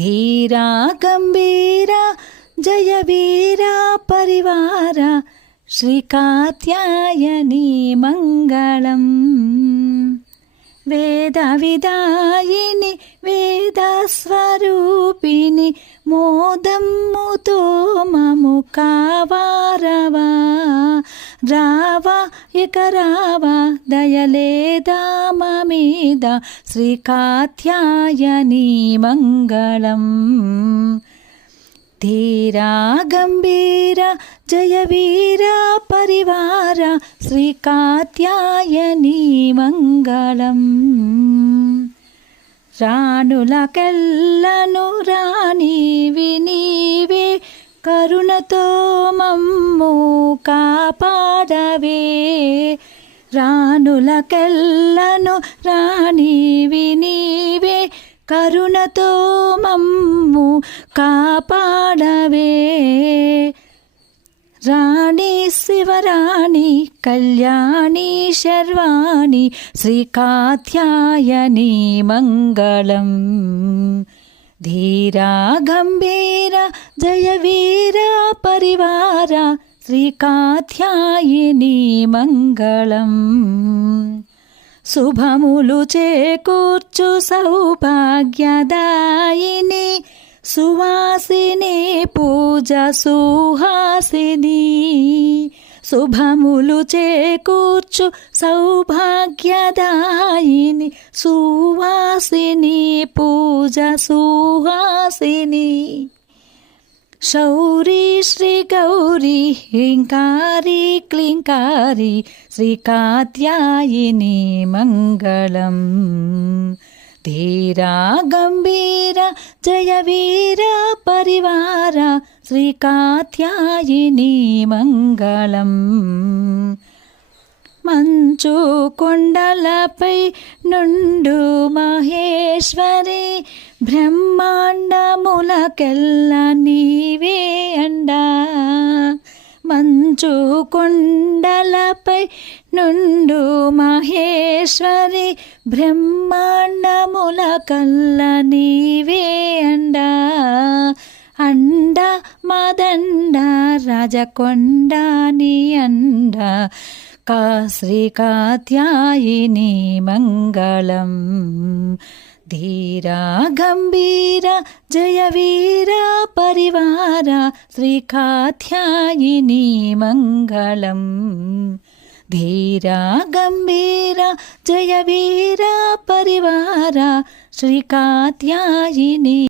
ధీరా గంభీర జయ వీర పరివార శ్రీ కాత్యాయని మంగళం. వేద విదాయిని వేద స్వరూపిణి మోదమ్ముతో మము కావారవా. రావా ఇక రావా దయలేదా మమీద శ్రీ కాత్యాయని మంగళం. ధీరా గంభీర జయ వీర పరివార శ్రీ కాత్యాయని మంగళం. రాణులకెల్లను రాణివి నీవే కరుణతో మమ్ము కాపాడవే. రాణులకెల్లను రాణివి నీవే కరుణతో మమ్ము కాపాడవే. రాణి శివరాణి కళ్యాణి శర్వాణి శ్రీ కాత్యాయని మంగళం. ధీరా గంభీర జయ వీర పరివార శ్రీ కాత్యాయని మంగళం. శుభములు చేకూర్చు సౌభాగ్యదాయిని సువాసిని పూజ సుహాసిని. శుభములు చేకూర్చు సౌభాగ్యదాయిని సువాసిని పూజ సుహాసిని. శౌరీ శ్రీ గౌరీ హ్రీంకారి క్లీంకారి శ్రీ కాత్యాయని మంగళం. ధీరా గంభీర జయ వీర పరివార శ్రీ కాత్యాయని మంగళం. మంచు కొండలపై నుండు మహేశ్వరి బ్రహ్మాండములకెల్ల నీవే అండా. మంచు కొండలపై నుండు మహేశ్వరి బ్రహ్మాండములకల్ల నీవే అండా. అండ మదండ రాజకొండ నీ అండ శ్రీ కాత్యాయని మంగళం. ధీరా గంభీర జయ వీర పరివార శ్రీ కాత్యాయని మంగళం. ధీరా గంభీర జయ వీర పరివార శ్రీ కాత్యాయని